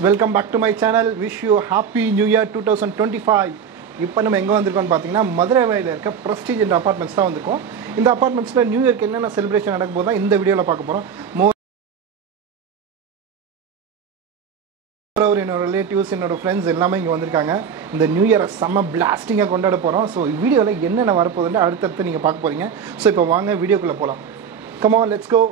welcome back to my channel. Wish you happy new year 2025. இப்போ நம்ம எங்கே வந்திருக்கோம்னு பார்த்தீங்கன்னா மதுரை வயலில் இருக்க ப்ரெஸ்டீஜ் என்ற அப்பார்ட்மெண்ட்ஸ் தான் வந்திருக்கோம். இந்த அப்பார்ட்மெண்ட்ஸில் நியூ இயர்க்கு என்னென்ன செலிப்ரேஷன் நடக்கும் போது தான் இந்த வீடியோவில் பார்க்க போகிறோம். என்னோட ரிலேட்டிவ்ஸ் என்னோட ஃப்ரெண்ட்ஸ் எல்லாமே இங்கே வந்திருக்காங்க. இந்த நியூ இயரை செம்ம பிளாஸ்டிங்காக கொண்டாட போகிறோம். ஸோ வீடியோவில் என்னென்ன வரப்போகுதுன்னு அடுத்தடுத்து நீங்கள் பார்க்க போகிறீங்க. ஸோ இப்போ வாங்க வீடியோக்குள்ளே போகலாம். Come on, let's go.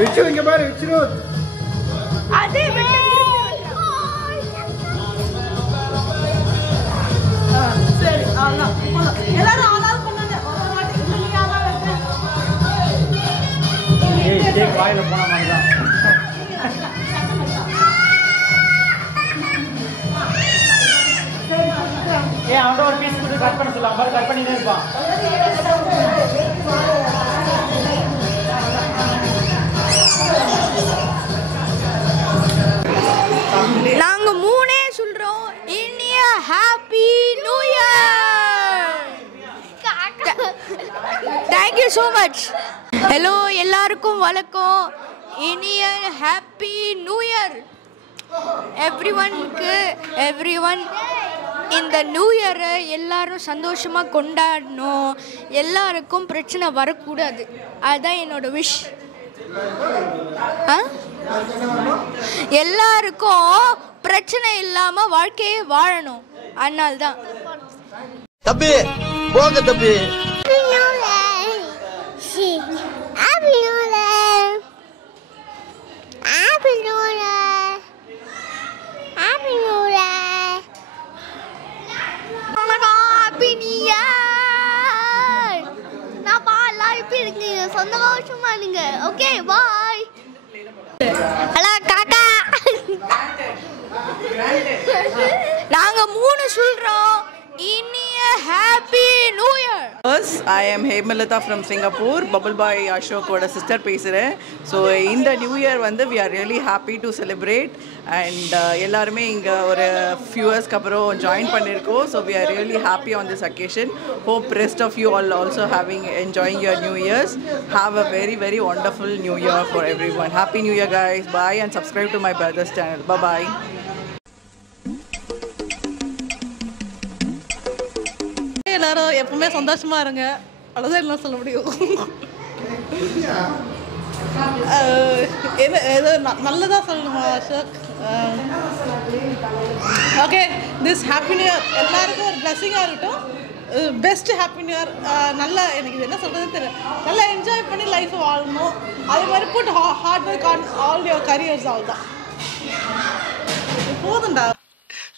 Vichu இங்க பாரு, விச்சு அதே விட்டு சரி அவ்வளோ எல்லாரும் ஆளால் பண்ணாங்க. ஒரு வாட்டி நீங்க ஆளா வெட்ட ஏய் வாயில போன மாதிரி தான். ஏய் அவனோட ஒரு பீஸ் கூட கட் பண்ண சொல்லலாம். பாரு கட் பண்ணிட்டே இருப்பான். நாங்க மூணே சொல்றோம், இனிய happy new year. Thank you so much. Hello எல்லாருக்கும் வணக்கம். இனிய ஹாப்பி நியூ இயர் எவ்ரிவன். இந்த நியூ இயரை எல்லாரும் சந்தோஷமா கொண்டாடணும். எல்லாருக்கும் பிரச்சனை வரக்கூடாது. அதுதான் என்னோட விஷ். எல்லாருக்கும் பிரச்சனை இல்லாம வாழ்க்கையை வாழணும். அதனால்தான் தம்பி போங்க தம்பி. சந்தோஷமா இருங்க. Okay bye. ஹலோ காக்கா. நாங்க மூணு சொல்றோம், இனிய happy new year. I am Hemalata from Singapore. Bubble Boy Ashok oda sister பேசுறேன். So இந்த நியூ இயர் வந்து we are really happy to celebrate and எல்லாரும் இங்க ஒரு few years அப்புறம் ஜாயின் பண்ணிருக்கோம். So we are really happy on this occasion. Hope rest of you all also enjoying your new years. Have a very very wonderful new year for everyone. Happy new year guys. Bye and subscribe to my brother's channel. Bye bye. எல்லாரும் எப்பவுமே சந்தோஷமா இருங்க. அவ்வளோதான் எல்லாம் சொல்ல முடியும். ஏதோ நல்லதாக சொல்லணுமா Ashok? Okay, this happy new year எல்லாருக்கும் ஒரு பிளெஸிங்காக இருக்கட்டும். Best happy new year. நல்லா எனக்கு இது என்ன சொல்கிறதுன்னு தெரியல. நல்லா என்ஜாய் பண்ணி லைஃப்பை வாழணும். அதே மாதிரி put hard work on all your careers. அவ்வளோதான் போதும்டா.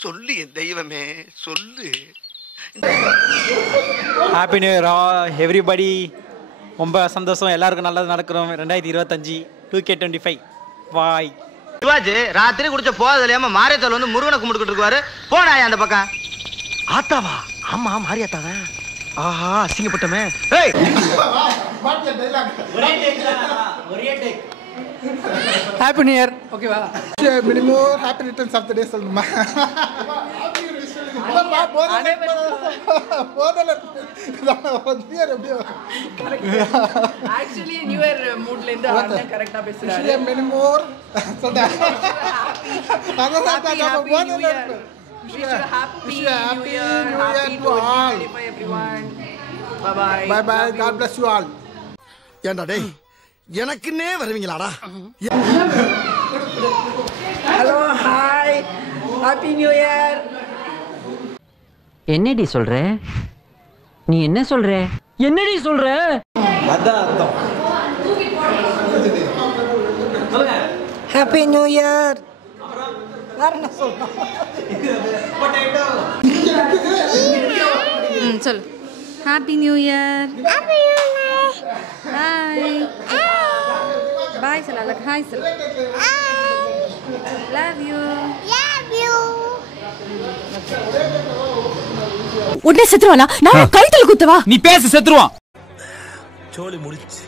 சொல்லு என் தெய்வமே சொல்லு. Happy new year everybody. ரொம்ப சந்தோஷம், எல்லாருக்கும் நல்லது நடக்கிறோம். 2025 2K25 பாய். சிவாஜி ராத்திரி குடிச்ச போதில்லாம மாரியத்தால் வந்து முருகனை கும்பிட்டுக்கிட்டு இருக்காரு. போனாயா அந்த பக்கம்? ஆத்தாவா? ஆமா மாரியாத்தாவா? ஆஹா அசிங்கப்பட்டமே. ஏய் ஹாப்பி நியூ இயர். ஓகேவா? Minimum happy returns of the day சொல்லுமா? Actually new year mood la inda arna correct ah pesறாரு. மினிமம் சொல்டா. Happy new year. Happy to all everyone. Bye bye. Bye bye. God bless you all. ஏண்டா டேய் எனக்குன்னே வருவீங்களாடா? Hello, hi. Happy new year. என்னடி சொல்ற? நீ என்ன சொல்ற? என்னடி சொல்ற? அதான் அர்த்தம். Happy new year. வேற என்ன சொல்லணும்? சொல்லு. Happy new year. Bye. Hi சொல்லு ஹாய் சொல்லு லவ் யூ உடனே செத்துருவானா நான் கழுத்துல குத்தவா நீ பேச செத்துருவான் சோலி முடிச்சு